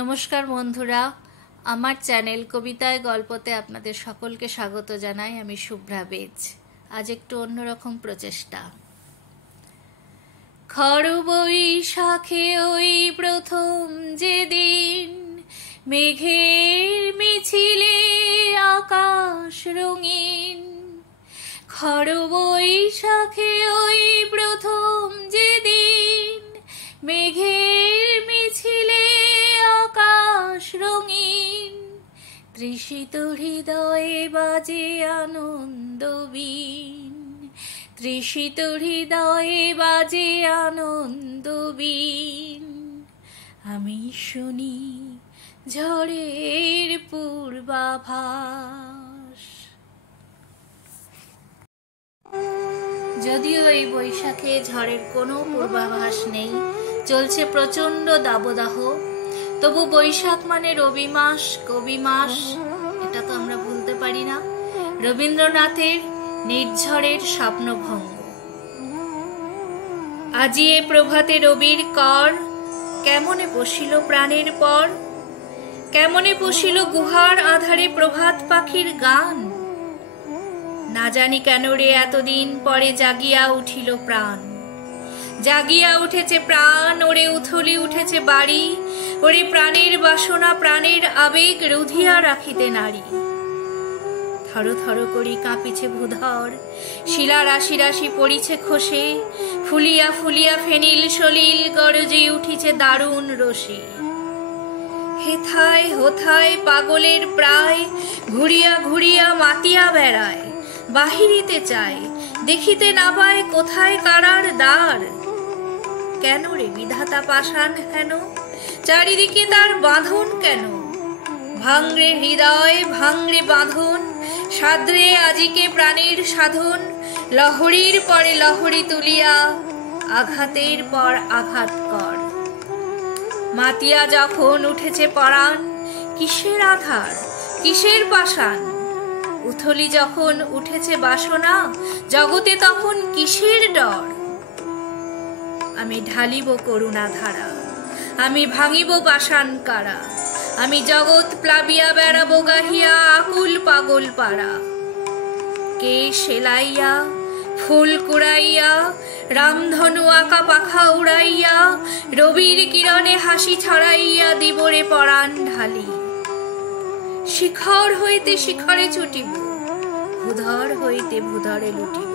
নমস্কার বন্ধুরা, আমার চ্যানেল কবিতায় গল্পতে আপনাদের সকলকে স্বাগত জানাই। আমি শুভ্রা বেজ। আজ একটু অন্যরকম প্রচেষ্টা। খড় বৈশাখে ওই প্রথম যেদিন মেঘের মিছিলে আকাশ রঙিন, খড় বৈশাখে ওই প্রথম যেদিন মেঘের মিছিলে আকাশ রঙিন, তৃষিত হৃদয়ে বাজে আনন্দ বীণ, তৃষিত হৃদয়ে বাজে আনন্দ বীণ। আমি শুনি ঝড়ের পূর্বাভাস। যদিও এই বৈশাখে ঝড়ের কোনো পূর্বাভাস নেই, চলছে প্রচন্ড দাবদাহ, তবু বৈশাখ মানে রবি মাস, কবি মাস, এটা তো আমরা ভুলতে পারি না। রবীন্দ্রনাথের নির্ঝরের স্বপ্নভঙ্গ। আজি এ প্রভাতে রবির কর, কেমনে পশিল প্রাণের পর, কেমনে পশিল গুহার আধারে প্রভাত পাখির গান। না জানি কেন রে এতদিন পরে জাগিয়া উঠিল প্রাণ, জাগিয়া উঠেছে প্রাণ, ওরে উথলি উঠেছে বাড়ি, ওরে প্রাণের বাসনা প্রাণের আবেগ রুধিয়া রাখিতে নারী। থর থর করি কাঁপিছে ভূধর, শিলা রাশি রাশি পড়িছে খসে, ফুলিয়া ফুলিয়া ফেনিল সলিল গরজে উঠিছে দারুণ রসে। হেথায় হোথায় পাগলের প্রায় ঘুরিয়া ঘুরিয়া মাতিয়া বেড়ায়, বাহিরিতে চায় দেখিতে না পায় কোথায় কারার দ্বার। কেন রে বিধাতা পাষাণ হেন, চারিদিকে তার বাঁধন কেন, ভাঙরে হৃদয় ভাঙরে বাঁধন, সাদ্রে আজিকে প্রাণীর সাধন, লহরীর পরে লহরী তুলিয়া আঘাতের পর আঘাত কর। মাতিয়া যখন উঠেছে পরাণ, কিসের আধার কিসের পাষাণ, উথলি যখন উঠেছে বাসনা, জগতে তখন কিসের ডর। আমি ঢালিব করুণা ধারা, আমি ভাঙিব পাষাণ কারা, আমি জগৎ প্লাবিয়া বেড়াবো গাহিয়া আকুল পাগল পাড়া। কে সেলাইয়া ফুল কুড়াইয়া, রামধনু আঁকা পাখা উড়াইয়া, রবির কিরণে হাসি ছড়াইয়া দিবরে পরাণ ঢালি। শিখর হইতে শিখরে ছুটিব, ভূধর হইতে ভূধরে লুটিব,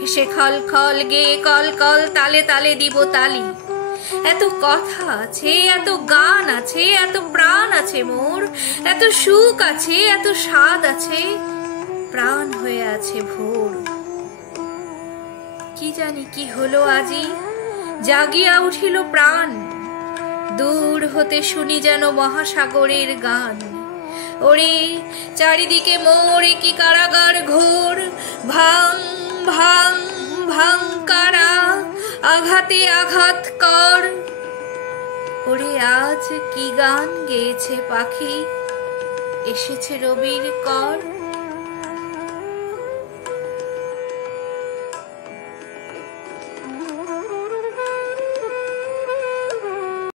হেসে খল খল গে কল কল তালে তালে দিব তালি। এত কথা আছে, এত গান আছে, এত প্রাণ আছে মোর, এত সুখ আছে, এত স্বাদ আছে, প্রাণ হয়ে আছে ভোর। কি জানি কি হলো আজি, জাগিয়া উঠিল প্রাণ, দূর হতে শুনি যেন মহাসাগরের গান। ওরে চারিদিকে মোরে কি কারাগার ঘোর, ভাঙ ভাঙ ভাঙ কারা, আঘাতে আঘাত কর। ওরে আজ কি গান গেয়েছে পাখি, এসেছে রবির কর।